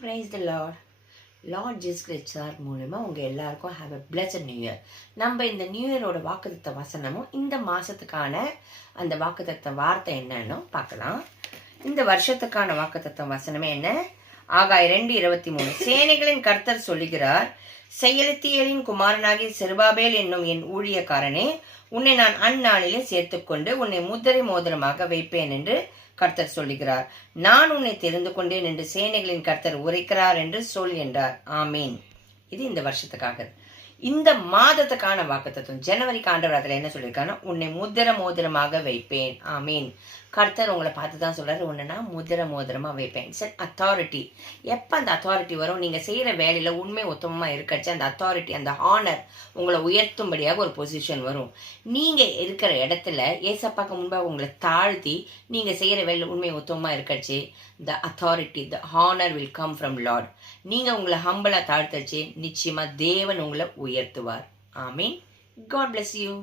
Praise the Lord. Lord Jesus Christ sir மூலமா உங்க எல்லாருக்கும் have a blessed new year. நம்ம இந்த நியூ இயரோட வாக்குத்தத்த வசனமும் இந்த மாசத்துக்கான அந்த வாக்குத்தத்த வார்த்தை என்னன்னு பார்க்கலாம். இந்த வருஷத்துக்கான வாக்குத்தத்த வசனமே என்ன? ஆகாய் 2:23. சேனைகளின் கர்த்தர் சொல்லுகிறார், செயலத்தியலின் குமாரனாகிய செருபாபேல் என்னும் என் ஊழியக்காரனே, உன்னை நான் அந்நாளிலே சேர்த்துக்கொண்டு உன்னை முத்திரை மோதிரமாக வைப்பேன் என்று கர்த்தர் சொல்லுகிறார். நான் உன்னை தெரிந்து கொண்டேன் என்று சேனைகளின் கர்த்தர் உரைக்கிறார் என்று சொல் என்றார். ஆமீன். இது இந்த வருஷத்துக்காக. இந்த மாதத்துக்கான வாக்குத்தத்தம் ஜனவரிக்கு ஆண்டவர் அதில் என்ன சொல்லியிருக்காருன்னா, உன்னை முத்திர மோதிரமாக வைப்பேன். ஆமீன். கர்த்தர் உங்களை பார்த்து தான் சொல்றாரு, உன்னை நான் முத்திர மோதிரமா வைப்பேன். It's authority. எப்போ அந்த அத்தாரிட்டி வரும்? நீங்க செய்யற வேலையில உண்மை உத்தமமா இருக்கச்சு அந்த அத்தாரிட்டி, அந்த ஹானர் உங்களை உயர்த்தும்படியாக ஒரு பொசிஷன் வரும். நீங்க இருக்கிற இடத்துல ஏசப்பாக்கு முன்பாக உங்களை தாழ்த்தி நீங்க செய்யற வேலையில உண்மை உத்தமமா இருக்கச்சு the authority, the honor will come from Lord. நீங்க உங்களை ஹம்பிளா தாழ்த்தச்சு நிச்சயமா தேவன் உங்களை உயர்த்துவார். ஆமீன். God bless you.